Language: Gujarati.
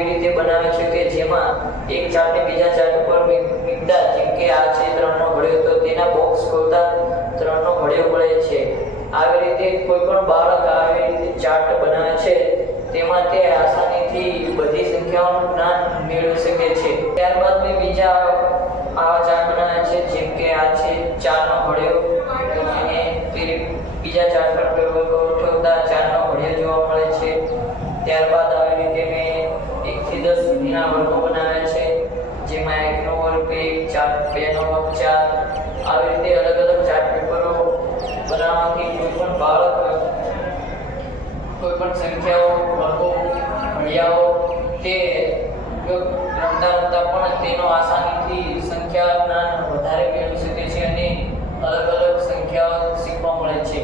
એવી રીતે બનાવે છે કે જેમાં એક ચાર્ટને બીજા ચાર્ટ ઉપર મૂકતા, જેમ કે આ છે 3 નો ઘડિયો, તો તેના બોક્સ ખોલતા 3 નો ઘડિયો મળે છે. આવી રીતે કોઈ પણ બાળક આવી રીતે ચાર્ટ બનાવે છે તેમાં તે આસાનીથી બધી સંખ્યાઓનું જ્ઞાન મેળવી શકે છે. ત્યારબાદ મેં બીજા આવા ચાર્ટ બનાવ્યા છે, જેમ કે આ છે 4 નો ઘડિયો, અને બીજા ચાર્ટ પર ગોઠવતા 4 નો ઘડિયો જોવા મળે છે. ત્યારબાદ આવી રીતે મેં 1 થી 10 સુધીના વર્ગો બનાવ્યા છે, જેમાં 1 નો વર્ગ 1, 2 નો વર્ગ 4. આવી રીતે અલગ અલગ ચાર્ટ પેપરો બનાવવાથી કોઈ પણ બાળક કોઈ પણ સંખ્યાઓ, વર્ગો, ઘડિયાઓ તે રમતા રમતા પણ તેનો આસાનીથી સંખ્યા જ્ઞાન વધારે મેળવી શકે છે અને અલગ અલગ સંખ્યાઓ શીખવા મળે છે.